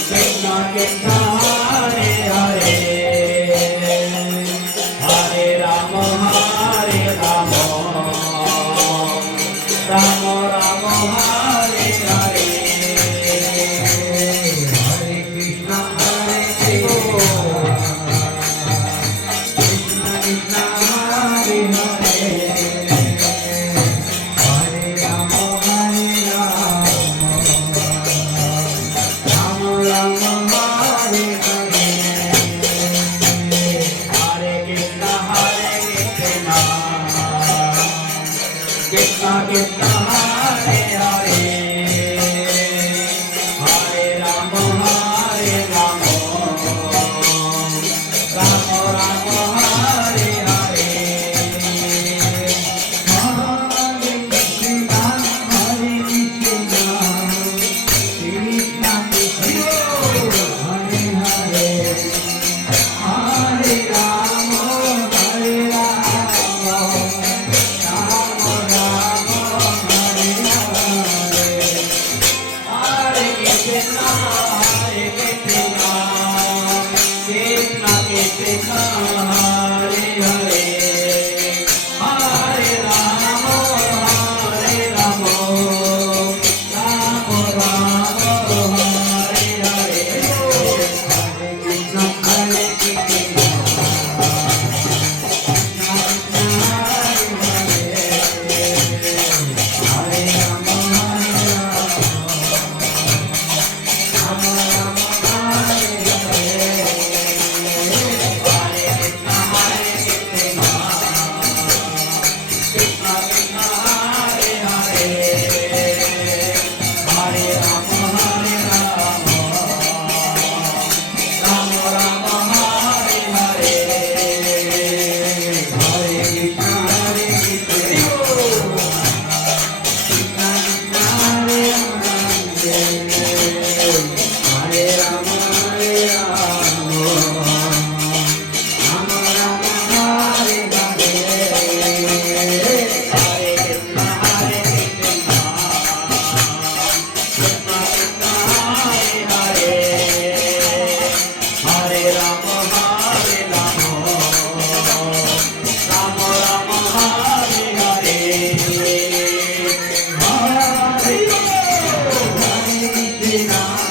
Krishna Krishna Hare Hare Hare Rama Hare Rama Rama Rama Hare Hare Hare Krishna Krishna Krishna Hare Hare Hare Rama Hare Rama Rama Rama Hare Hare Hare Krishna Hare Krishna Krishna Hare Hare Hare Rama Hare Rama Rama Rama Hare Hare Hare Krishna Krishna Krishna Hare Hare Hare Rama Hare Rama Rama Rama Hare Hare Hare Krishna Krishna Krishna Hare Hare Hare Rama Hare Rama Rama Rama Hare Hare Hare Krishna Krishna Krishna Hare Hare Hare Rama Hare Rama Rama Rama Hare Hare Hare Krishna Hare Krishna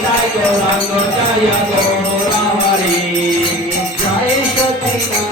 Jaya Gauranga Jaya Gaura Hari Jai Satina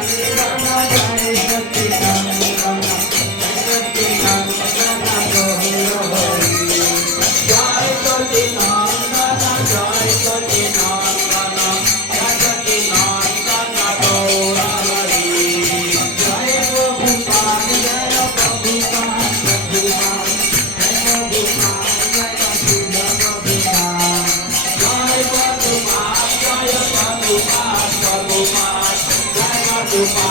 Gopa